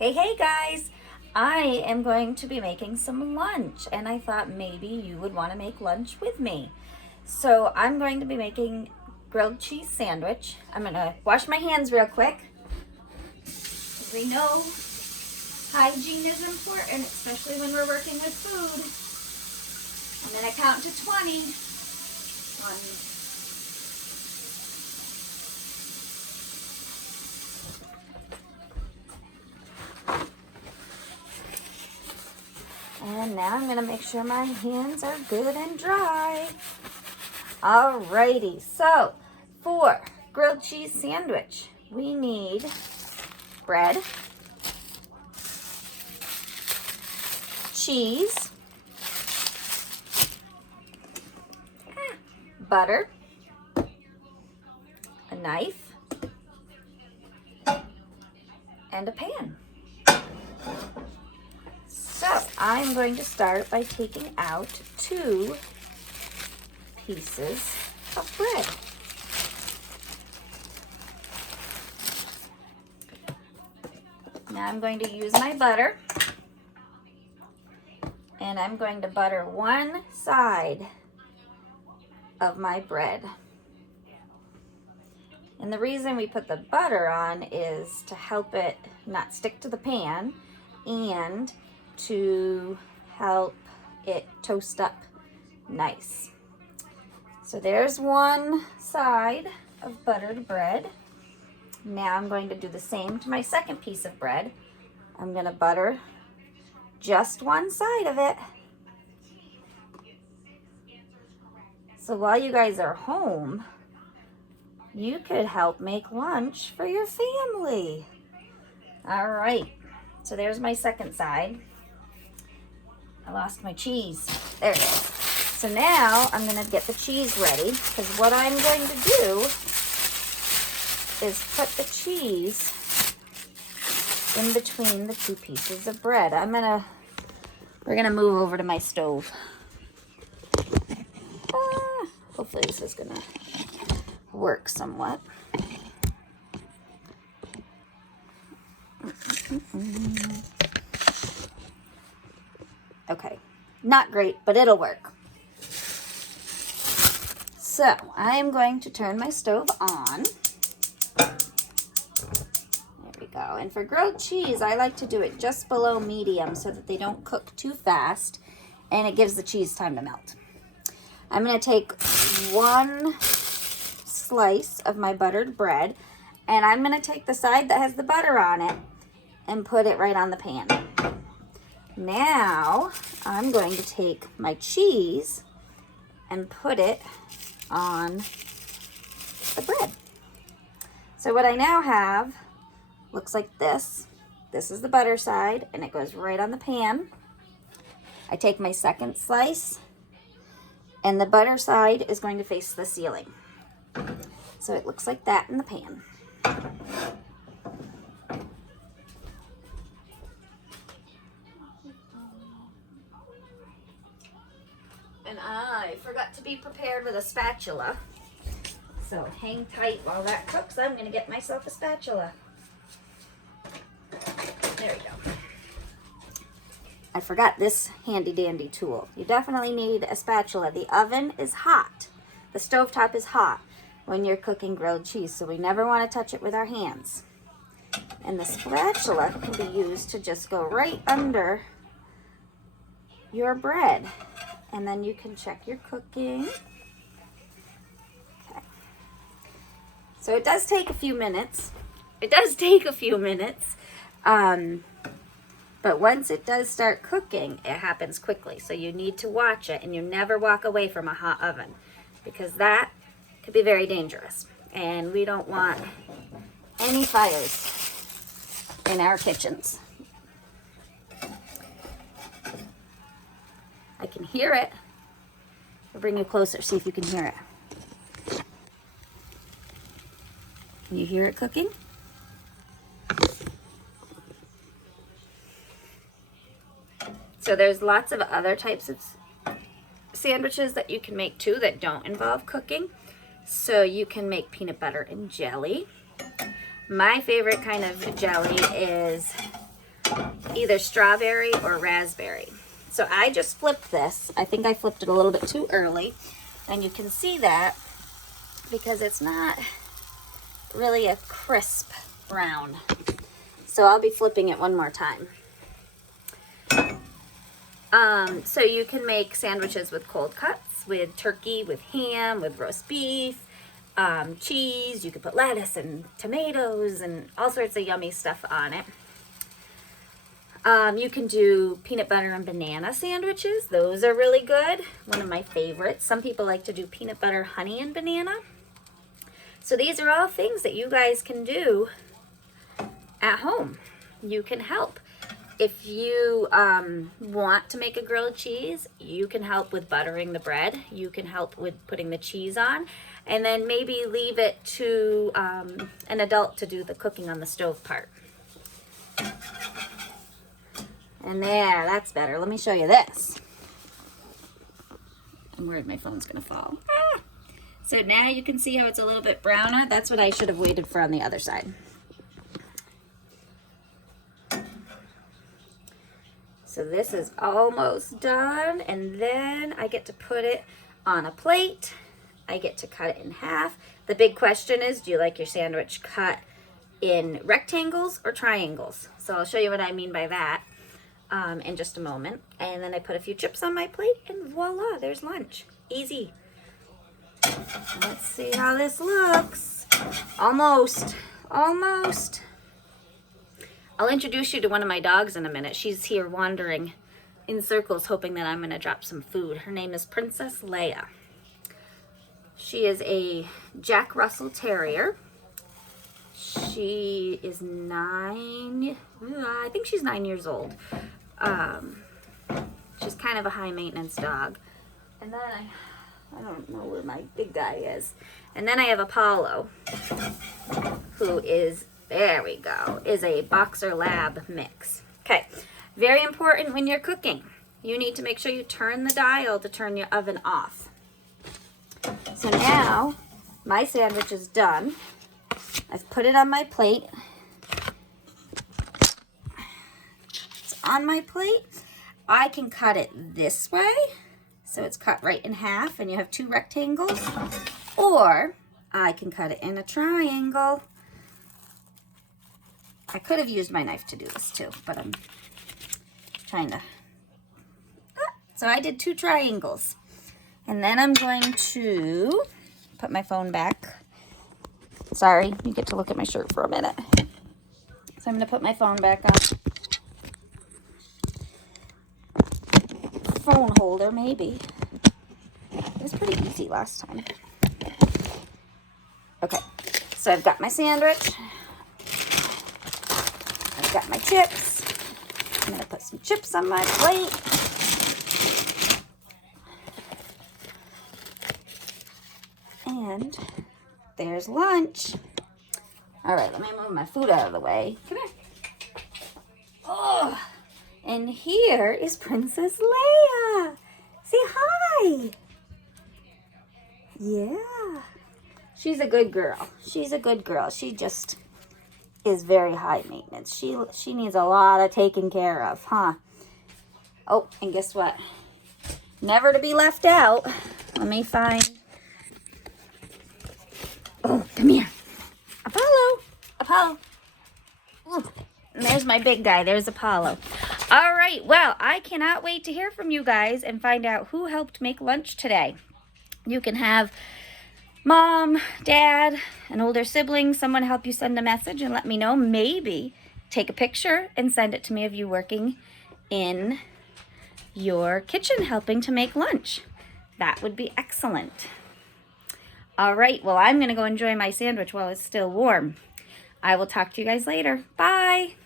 Hey guys, I am going to be making some lunch and I thought maybe you would want to make lunch with me. So I'm going to be making grilled cheese sandwich. I'm going to wash my hands real quick. We know hygiene is important, especially when we're working with food. I'm going to count to 20. 1, and now I'm gonna make sure my hands are good and dry. Alrighty, so for grilled cheese sandwich, we need bread, cheese, butter, a knife, and a pan. So I'm going to start by taking out 2 pieces of bread. Now I'm going to use my butter, and I'm going to butter one side of my bread. And the reason we put the butter on is to help it not stick to the pan and to help it toast up nice. So there's one side of buttered bread. Now I'm going to do the same to my second piece of bread. I'm going to butter just one side of it. So while you guys are home, you could help make lunch for your family. All right, so there's my second side. I lost my cheese. There it is. So now I'm going to get the cheese ready, because what I'm going to do is put the cheese in between the 2 pieces of bread. We're going to move over to my stove. Hopefully this is going to work somewhat. Okay, not great, but it'll work. So I'm going to turn my stove on. There we go. And for grilled cheese, I like to do it just below medium so that they don't cook too fast and it gives the cheese time to melt. I'm going to take 1 slice of my buttered bread, and I'm going to take the side that has the butter on it and put it right on the pan. Now I'm going to take my cheese and put it on the bread. So what I now have looks like this. This is the butter side, and it goes right on the pan. I take my second slice, and the butter side is going to face the ceiling. So it looks like that in the pan. And I forgot to be prepared with a spatula. So hang tight while that cooks. I'm going to get myself a spatula. There we go. I forgot this handy dandy tool. You definitely need a spatula. The oven is hot. The stovetop is hot when you're cooking grilled cheese, so we never want to touch it with our hands. And the spatula can be used to just go right under your bread. And then you can check your cooking. Okay. So it does take a few minutes. But once it does start cooking, it happens quickly. So you need to watch it, and you never walk away from a hot oven, because that could be very dangerous. And we don't want any fires in our kitchens. I can hear it. I'll bring you closer, see if you can hear it. Can you hear it cooking? So there's lots of other types of sandwiches that you can make too that don't involve cooking. So you can make peanut butter and jelly. My favorite kind of jelly is either strawberry or raspberry. So I just flipped this. I think I flipped it a little bit too early. And you can see that because it's not really a crisp brown. So I'll be flipping it one more time. So you can make sandwiches with cold cuts, with turkey, with ham, with roast beef, cheese. You could put lettuce and tomatoes and all sorts of yummy stuff on it. You can do peanut butter and banana sandwiches. Those are really good. One of my favorites. Some people like to do peanut butter, honey, and banana. So these are all things that you guys can do at home. You can help. If you want to make a grilled cheese, you can help with buttering the bread. You can help with putting the cheese on. And then maybe leave it to an adult to do the cooking on the stove part. And there, that's better. Let me show you this. I'm worried my phone's gonna fall. Ah! So now you can see how it's a little bit browner. That's what I should have waited for on the other side. So this is almost done, and then I get to put it on a plate. I get to cut it in half. The big question is, do you like your sandwich cut in rectangles or triangles? So I'll show you what I mean by that in just a moment. And then I put a few chips on my plate, and voila, there's lunch. Easy. Let's see how this looks. Almost. I'll introduce you to one of my dogs in a minute. She's here wandering in circles hoping that I'm going to drop some food. Her name is Princess Leia. She is a Jack Russell Terrier. She is I think she's 9 years old. She's kind of a high maintenance dog. And then I don't know where my big guy is. And then I have Apollo, who is, there we go, is a Boxer Lab mix. Okay, very important when you're cooking. You need to make sure you turn the dial to turn your oven off. So now my sandwich is done. I've put it on my plate. It's on my plate. I can cut it this way, so it's cut right in half and you have two rectangles, or I can cut it in a triangle. I could have used my knife to do this too, but I'm trying to. So I did two triangles. And then I'm going to put my phone back. Sorry, you get to look at my shirt for a minute. So I'm going to put my phone back on. Phone holder, maybe. It was pretty easy last time. Okay, so I've got my sandwich. I've got my chips. I'm going to put some chips on my plate. And there's lunch. All right, let me move my food out of the way. Come here. Oh, and here is Princess Leia. Say hi. Yeah. She's a good girl. She's a good girl. She just is very high maintenance. She needs a lot of taking care of, huh? Oh, and guess what? Never to be left out. Let me find. Oh, come here. Apollo. Ooh, and there's my big guy. There's Apollo. All right. Well, I cannot wait to hear from you guys and find out who helped make lunch today. You can have mom, dad, an older sibling, someone help you send a message and let me know. Maybe take a picture and send it to me of you working in your kitchen helping to make lunch. That would be excellent. All right, well, I'm going to go enjoy my sandwich while it's still warm. I will talk to you guys later. Bye.